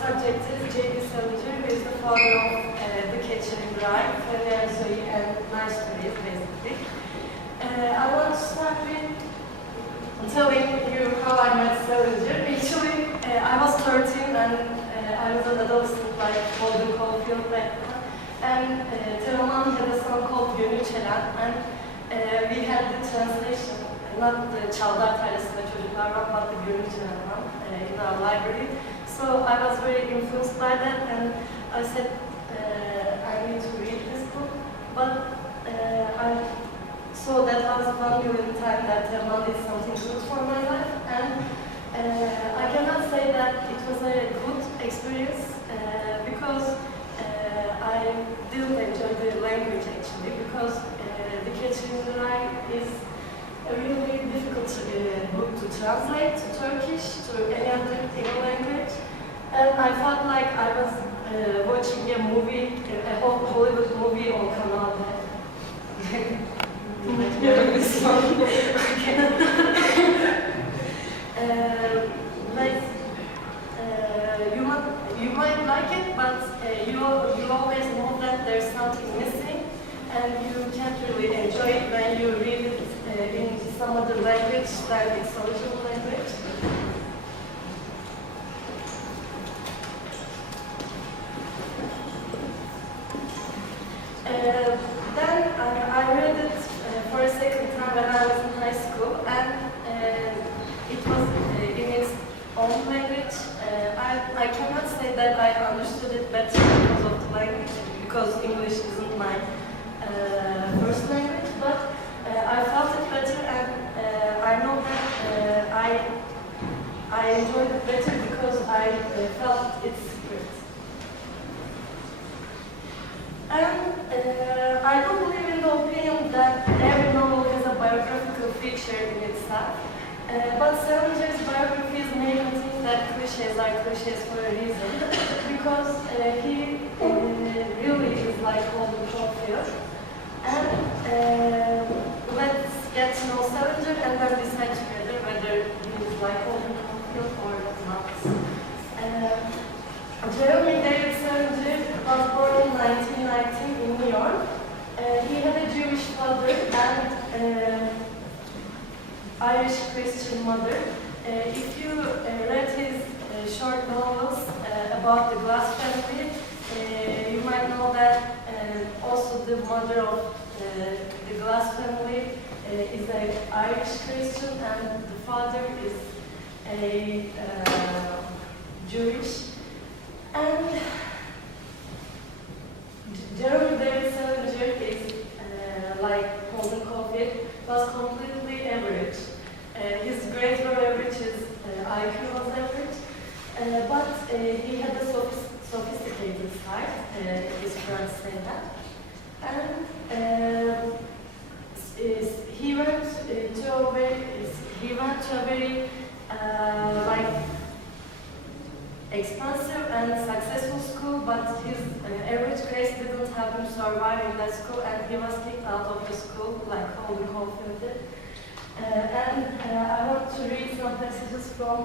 subject is J.D. Salinger, who is the father of The Catcher in the Rye, Zoe, and Nice Stories, basically. I want to start with telling you how I met Salinger. Actually, I was 13 and I was an adolescent like Holden Caulfield back then. And Teoman had a song called Gönül Çelen, and we had the translation, not the Çavdar Tarlası'nda Çocuklar var, but the Gönül Çelen one in our library. So I was very influenced by that, and I said I need to read this book. But I saw that was 1 million times that Teoman did something good for my life, and I cannot say that it was a good experience because I didn't enjoy the language actually, because The Catcher in the Rye is a really difficult book to translate to Turkish, to any other language. And I felt like I was watching a movie, a Hollywood movie on Kanal D. This one. Like, you might like it, but you always know that there's something missing, and you can't really enjoy it when you read it in some other language than its original language. Then I read it for a second time when I was in high school, and it was in its own language. I cannot say that I understood it better because of the language, because English isn't my first language, but I felt it better, and I know that I enjoyed it better because I felt its spirit. And I don't believe in the opinion that every novel has a biographical feature in itself. But Salinger's biography is making me think that cliches are cliches for a reason, because he really is like Holden Caulfield. And let's get to know Salinger and then decide together whether he is like Holden Caulfield or not. Jeremy David Salinger was born in 1919 in New York. He had a Jewish father and Irish Christian mother. If you read his short novels about the Glass family, you might know that also the mother of the Glass family is an Irish Christian and the father is a Jewish. And Jeremy David Salinger is like Holden Caulfield, was completely average. His grades were average, his IQ was average, but he had a sophisticated side, his friends say that. And he went to a very like expensive and successful school, but his average grades didn't help him survive in that school, and he was kicked out of the school like Holden Caulfield did. And I want to read some passages from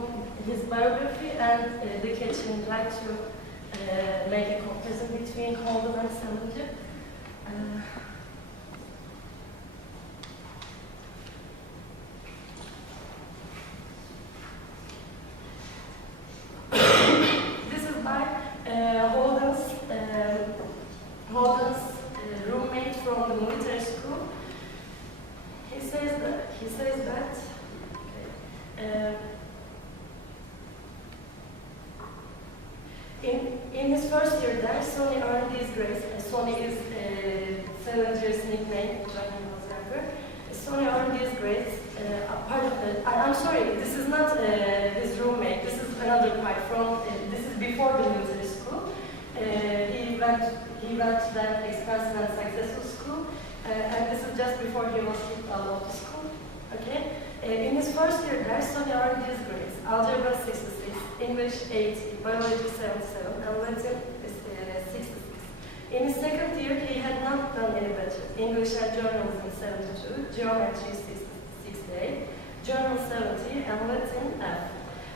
his biography and The Catcher in the Rye to make a comparison between Holden and Salinger. This is by Holden's roommate from the military school. He says that in his first year there, Sonny earned these grades. Sonny is Salinger's nickname when he was younger. Sonny earned these grades. I'm sorry, this is not his roommate. This is another part from. This is before the military school. He went to that expensive and successful school, and this is just before he was kicked out of the school. Okay. In his first year there, Sonny earned these grades: algebra 66, English 80, biology 77, and Latin 66. In his second year, he had not done any better. English and journalism 72, geometry 68, German 70, and Latin F.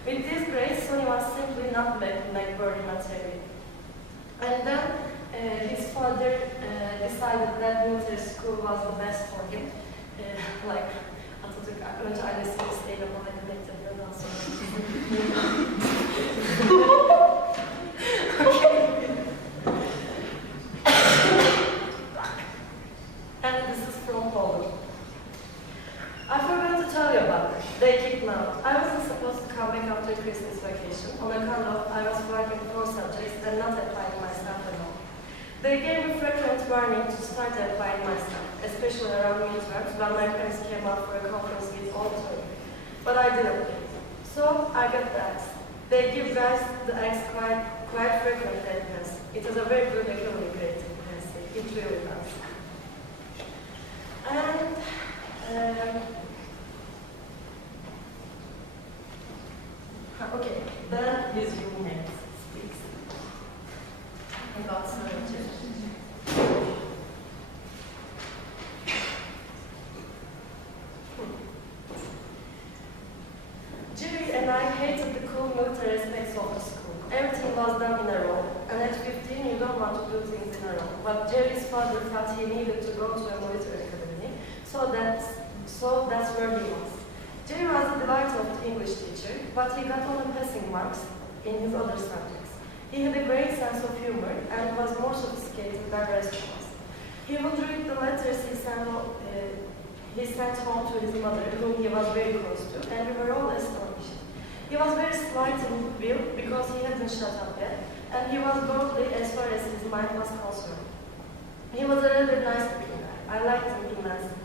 With this grade, Sonny was simply not McBurney material. And then his father decided that military school was the best for him. Like Atatürk önce ailesinin isteğiyle mahalle mektebinden sonra. And this is from Holden. I forgot to tell you about it. They kicked me out. I wasn't supposed to come back after Christmas vacation on account of I was working 4 subjects and not applying myself at all. They gave me frequent warning to start applying myself, especially around midterms when my parents came out for a conference with all three. But I didn't. So I got the X. They give guys the X quite frequently at NS. It is a very good academic grade in NS. It really does. And okay, then his roommate speaks about Salinger. Jerry and I hated the cool military aspects of the school. Everything was done in a row, and at 15 you don't want to do things in a row. But Jerry's father felt he needed to go to a military academy, so that's where he was. Jerry was the delight of the English teacher, but he got only passing marks in his other subjects. He had a great sense of humor and was more sophisticated than the rest of us. He would read the letters he sent home to his mother, whom he was very close to, and we were all astonished. He was very slight in build because he hadn't shut up yet, and he was worldly as far as his mind was concerned. He was a rather nice-looking guy. I liked him immensely.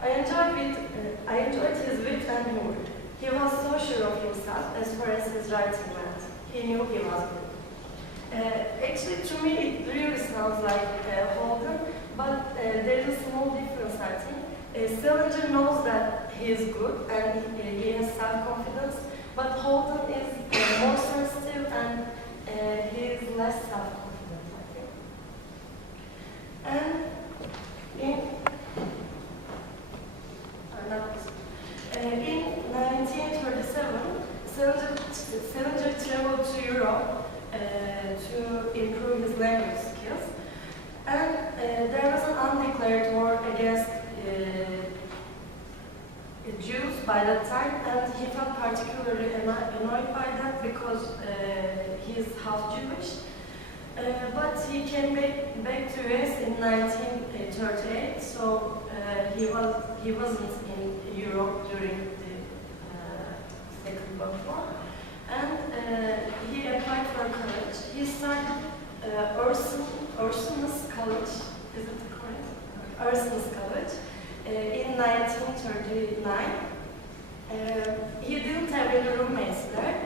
I enjoyed his wit and humor. He was so sure of himself as far as his writing went. He knew he was good. Actually, to me, it really sounds like Holden, but there is a small difference, I think. Salinger knows that he is good and he has self-confidence, but Holden is more sensitive and he is less self-confident, I think. And in 1937, Salinger traveled to Europe to improve his language skills, and there was an undeclared war against Jews by that time, and he felt particularly annoyed by that because he is half Jewish. But he came back to US in 1938, so he wasn't in Europe during the Second World War, and he applied for college. He started Ursinus College, is it correct? Ursinus College in 1939. He didn't have any roommates there,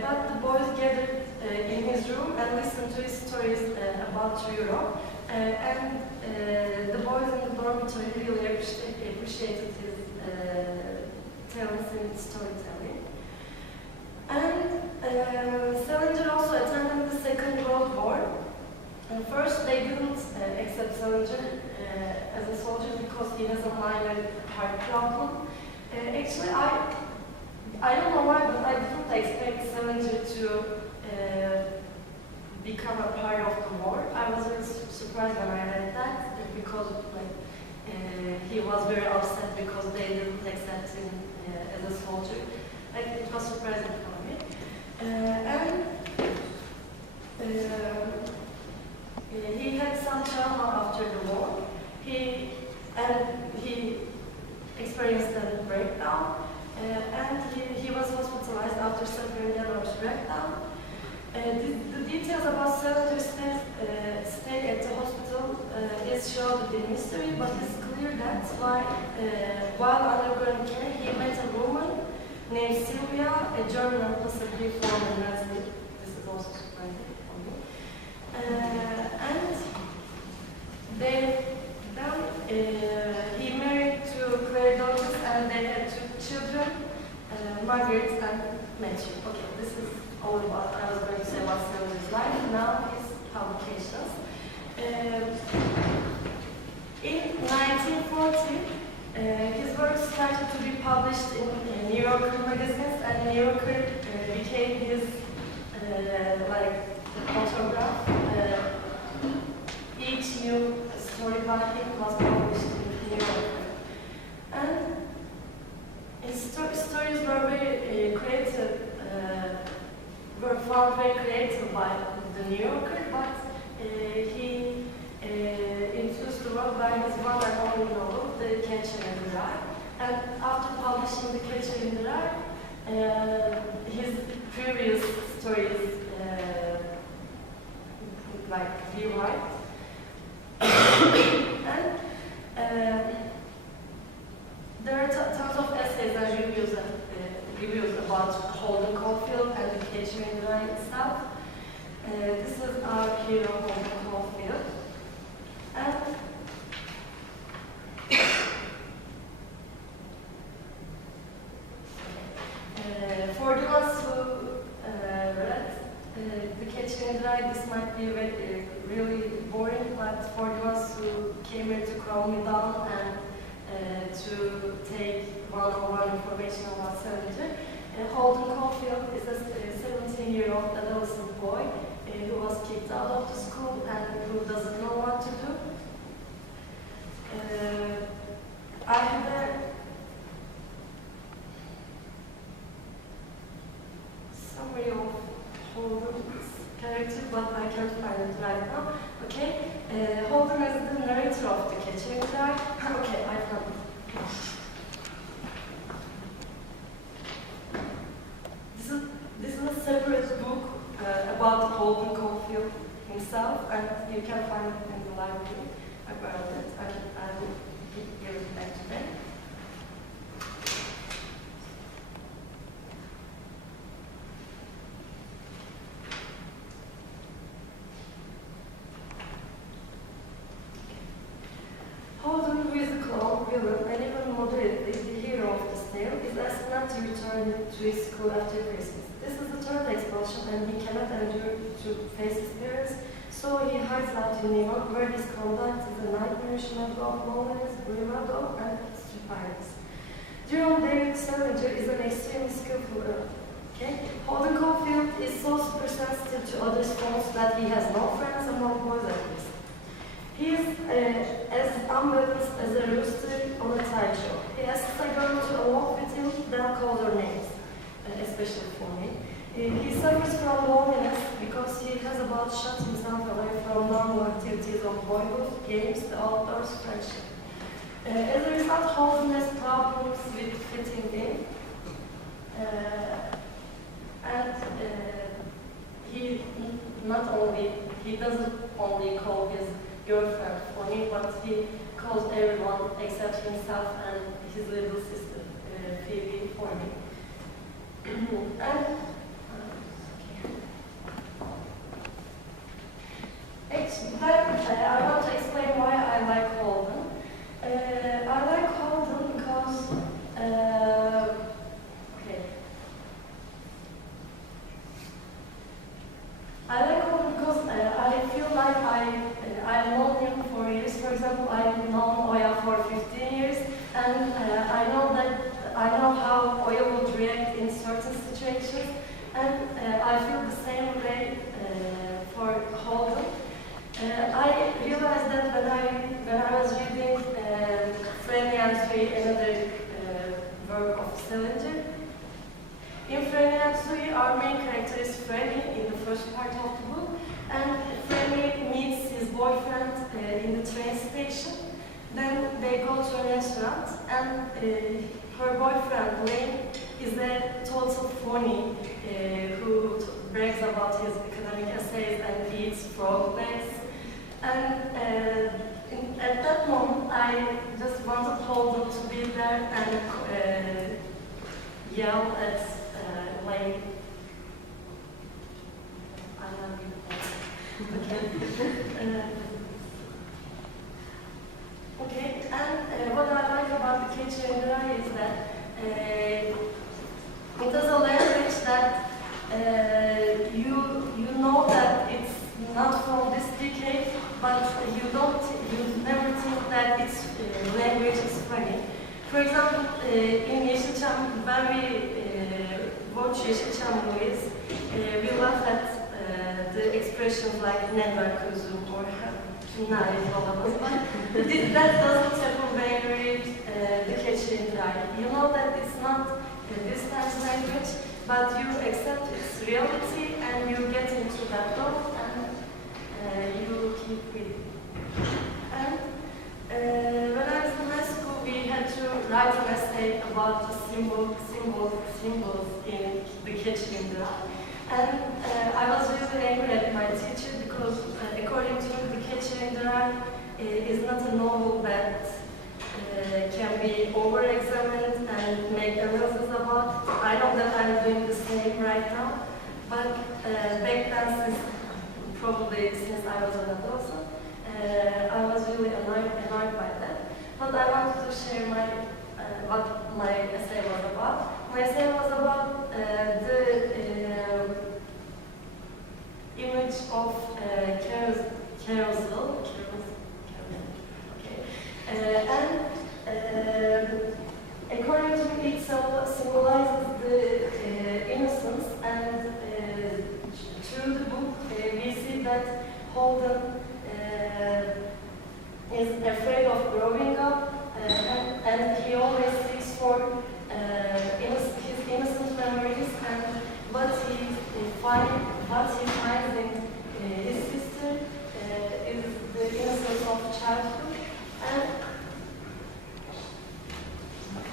but the boys gathered in his room and listened to his stories about Europe, and the boys in the dormitory really appreciated his talents in storytelling. And Salinger also attended the Second World War. And first, they didn't accept Salinger as a soldier because he has a minor heart problem. Actually, I don't know why, but I didn't expect Salinger to become a part of the war. I was really surprised when I read that because he was very upset because they didn't accept him as a soldier. It was surprising for me. He had some trauma after the war. He experienced a breakdown, and he was hospitalized after suffering a nervous breakdown. The details about Salinger's stay at the hospital is shrouded in mystery, but it's clear that while undergoing care, he met a woman named Sylvia, a German and possibly former Nazi. This is also surprising for me. And he married to Claire Douglas, and they had 2 children, Margaret and Matthew. Okay, this is all about I was going to say about Salinger's life. Now his publications. In 1940, His work started to be published in New Yorker magazines, and New Yorker became his like autograph. Each new story by him was published in New Yorker, and his stories were very creative. Were found very creative by the New Yorker, but he introduced the world by his one and only novel, The Catcher in the Rye. And after publishing The Catcher in the Rye, his previous stories like rewrite. And there are tons of essays and reviews about Holden Caulfield and The Catcher in the Rye itself. This is our hero, Holden Caulfield. And for the ones who read The Catcher in the Rye, this might be really boring, but for the ones who came here to calm me down and to take one-on-one information about Salinger, Holden Caulfield is a 17-year-old adolescent boy who was kicked out of the school and who doesn't know what to do. I had a summary of Holden's character, but I can't find it right now. Okay, Holden is the narrator of The Catcher in the Rye. Okay, I found it. This is a separate book about Holden Caulfield himself, and you can find it in the library about it. I will give it back today. Holden, who is a clown, villain, and even moderately the hero of this tale, is asked not to return to his school after Christmas. This is the third expulsion, and he cannot endure to face his parents, so he hides out in New York, where his conduct is a nightmarish level of loneliness, bravado, and stupidity. Jerome David Salinger is an extremely skillful villain. Okay? Holden Caulfield is so super sensitive to others' faults that he has no friends among boys at least. He is as unbalanced as a rooster on a tide show. He asks a girl to walk with him, then calls her names, especially for me. He suffers from loneliness because he has about shut himself away from normal activities of boyhood, games, the outdoors, friendship. As a result, Holden has problems with fitting in, and he doesn't only call his girlfriend for me, but he calls everyone except himself and his little sister, Phoebe, for me. And actually, I want to explain why I like Holden. I like Holden because I like Holden because I feel like I've known him for years. For example, I've known Oya for 15 years, and I know how Oya would react in certain situations, and I feel the same way for Holden. I realized that when I was reading Franny and Sui, another work of Salinger. In Franny and Sui, our main character is Franny in the first part of the book, and Franny meets his boyfriend in the train station. Then they go to a restaurant, and her boyfriend, Lane, is a total phony who brags about his academic essays and eats frog legs. And at that moment, I just wanted Holden to be there and yell at Lane. I love you. Okay, and what I like about The Catcher in the Rye is that it has a language that you know that it's not from this decade, but you never think that its language is funny. example, in Yeşilçam, when we watch Yeşilçam movies, we laugh at the expressions like "never kuzum" or "nari" olamaz. But that doesn't happen when you read The Catcher in the Rye. You know that it's not this time's language, but you accept its reality and you get into that world and you keep reading. And when I was in high school, we had to write an essay about the symbols in The Catcher in the Rye. And I was really angry at my teacher because, according to me, The Catcher in the Rye is not a novel that can be over-examined and make analysis about. I know that I'm doing the same right now, but back then, probably since I was an adolescent, I was really annoyed by that. But I wanted to share what my essay was about. My essay was about the image of carousel. Okay. And according to me, it symbolizes the innocence, and through the book, we see that Holden is afraid of growing up, and he always seeks for his innocent memories, and what he finds in his sister is the innocence of childhood. And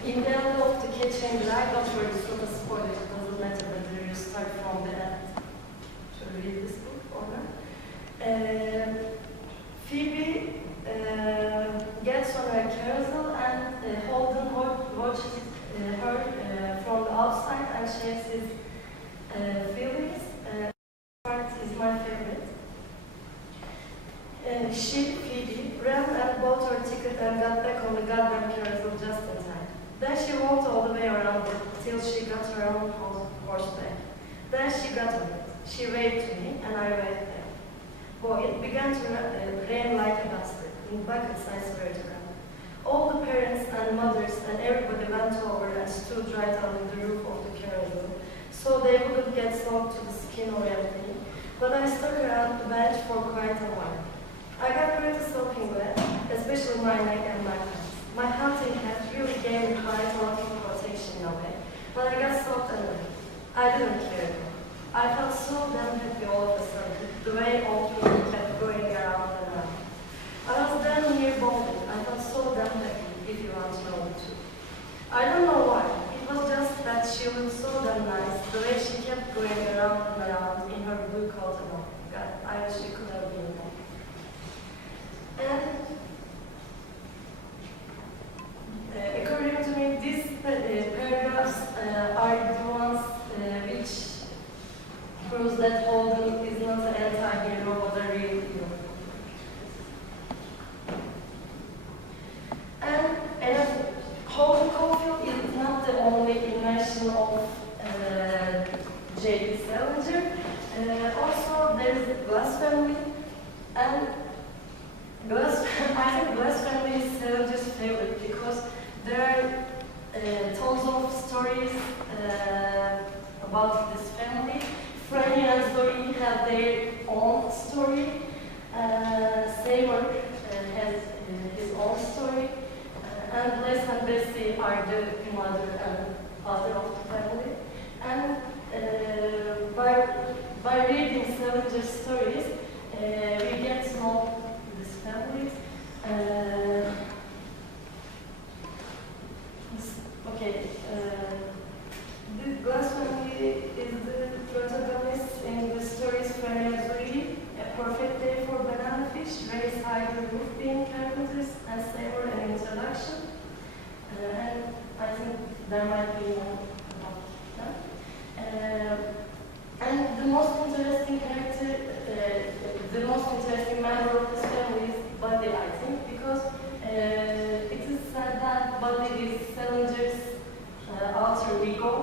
in the end of The Catcher in the Rye, don't worry, it's not a spoiler, it doesn't matter whether you start from the end to read this book or not. Phoebe gets on her carousel and Holden watches her from the outside and shares his feelings. Part is my favorite. Phoebe, ran and bought her ticket and got back on the goddamn carousel just in time. Then she walked all the way around it till she got her own horseback. Then she got on it. She waved to me and I waved back. Boy, it began to rain like a bastard. In buckets, I swear to God. All the parents and mothers and everybody went over and stood right under the roof of the carousel, so they wouldn't get soaked to the skin or anything. But I stuck around the bench for quite a while. I got pretty soaking wet, especially my neck and my hands. My hunting hat really gave me quite a lot of protection in a way, but I got soaked anyway. I didn't care though. I felt so damn happy all of a sudden, the way old me kept going around and around. I was damn near bawling. I felt so damn happy, if you want to know the truth. I don't know why. It was just that she looked so damn nice, the way she kept going around and around in her blue coat and all. God, I wish she could have been there. And according to me, these paragraphs are the ones which proves that Holden is not an anti-hero but a real hero. And Holden Caulfield is not the only invention of J.D. Salinger. Also, there is the Glass family, and I think Glass family is Salinger's favorite because there are tons of stories about this family. Franny and Zoe have their own story. Seymour has his own story. And Les and Bessie are the mother and father of the family. And by reading Salinger's stories, we get to know these families. The Glass family is the protagonist in the stories Franny and Zoe, A Perfect Day for Banana Fish, Ray's Hide the Roof Being Carpenters, and Seymour an Introduction. And I think there might be more about that. And the most interesting character, the most interesting member of this family is Buddy, I think, because it is said that Buddy is Salinger's alter ego,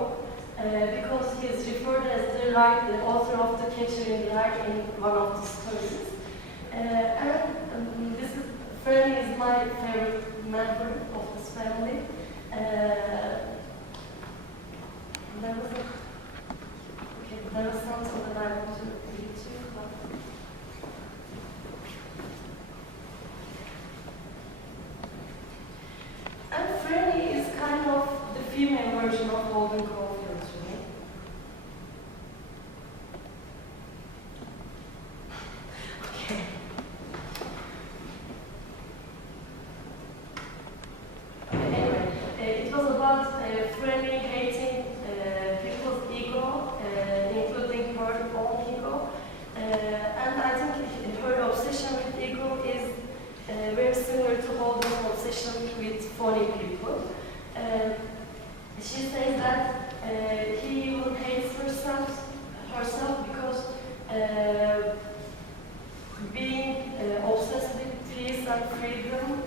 because he is referred as the author of The Catcher in the Rye in one of the stories. And Franny is my favorite member of this family. There was something that I want to read to you, but and Franny is kind of the female version of Holden Caulfield to me. Okay. Anyway, it was about Franny hating people's ego, including her own ego. And I think her obsession with ego is very similar to Holden's obsession with funny people. She says that he even hates herself because being obsessed with peace and freedom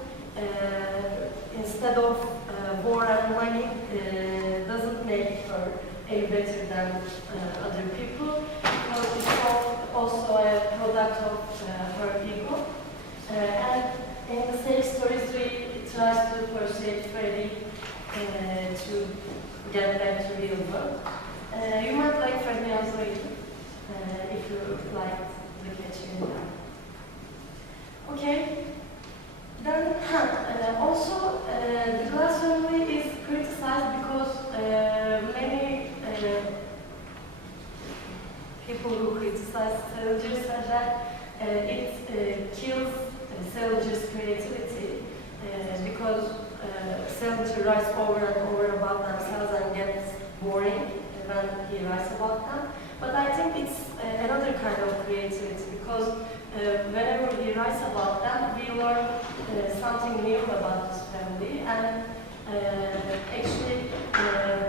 instead of war and money doesn't make her any better than other people, because it's also a product of her ego. And in the same stories, we try to persuade Freddie to get back to real world. You might like Freddie as well if you like the catching line. Okay. Then, also, the glass family is criticized because many people who criticize Salinger said that it kills Salinger's creativity because Salinger writes over and over about themselves and gets boring when he writes about them. But I think it's another kind of creativity because whenever he writes about them, we learn something new about this family. And actually,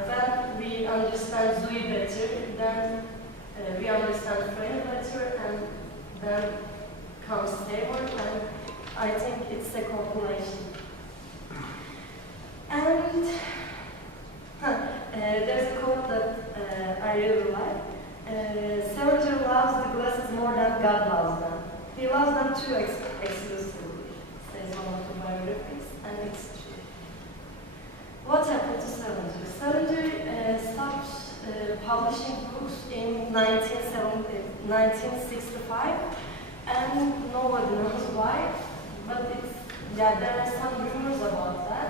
when we understand Zooey better, then we understand Franny better, and then comes Hayward, and I think it's a compilation. And there's a quote that I really like. Salinger loves the glasses more than God loves them. He loves them too exclusively, says one of the biographies, and it's true. What happened to Salinger? Salinger stopped publishing books in 1965, and nobody knows why, but there are some rumors about that.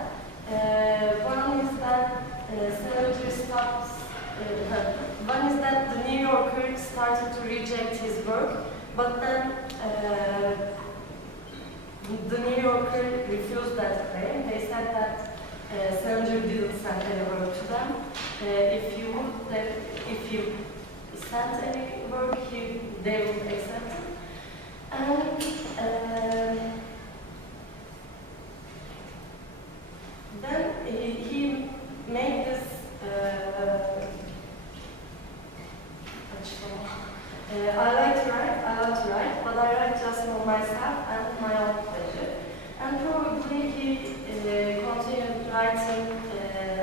One is that Salinger stopped. One is that the New Yorker started to reject his work, but then the New Yorker refused that claim. They said that Salinger didn't send any work to them. If you sent any work, they would accept it. And then he made this. I love to write, but I write just for myself and my own pleasure. And probably he continued writing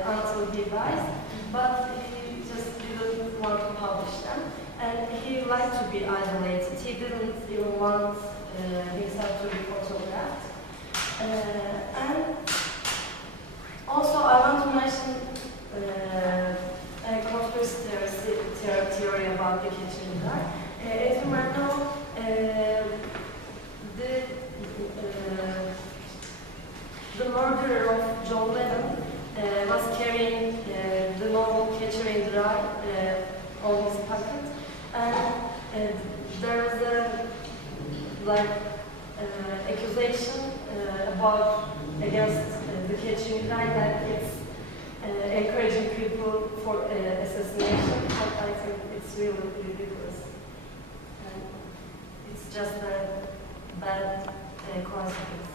until he dies, but he just didn't want to publish them. And he liked to be isolated. He didn't even want himself to be photographed. And also I want to mention a conspiracy theory about the kitchen jar. As you might know, the murderer of John Lennon was carrying the novel Catcher in the Rye on his pocket, and there was a accusation against the Catcher in the Rye that it's encouraging people for assassination, but I think it's really ridiculous. And it's just a bad coincidence.